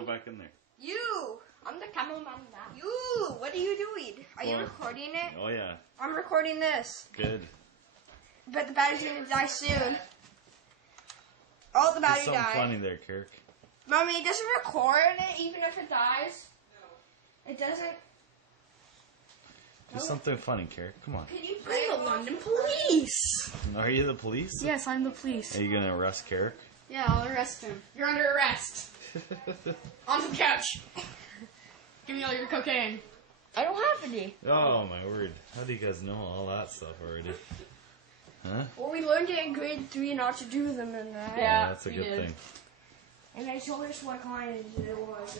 go back in there. You! I'm the cameraman now. You! What are you doing? Are you What? recording it? Oh yeah, I'm recording this. good. But the battery's gonna die soon. Oh, the There's battery something died. funny there, Kirk. Mommy, it doesn't record it even if it dies. It doesn't. Do something funny, Kirk. Come on. Can you I'm the London police. Are you the police? Yes, I'm the police. Are you gonna arrest Kirk? Yeah, I'll arrest him. You're under arrest. Onto the couch. Give me all your cocaine. I don't have any. Oh my word! How do you guys know all that stuff already? Huh? Well, we learned it in grade 3 not to do them in that. Yeah, that's a we good did. thing. And they told us what kind it was.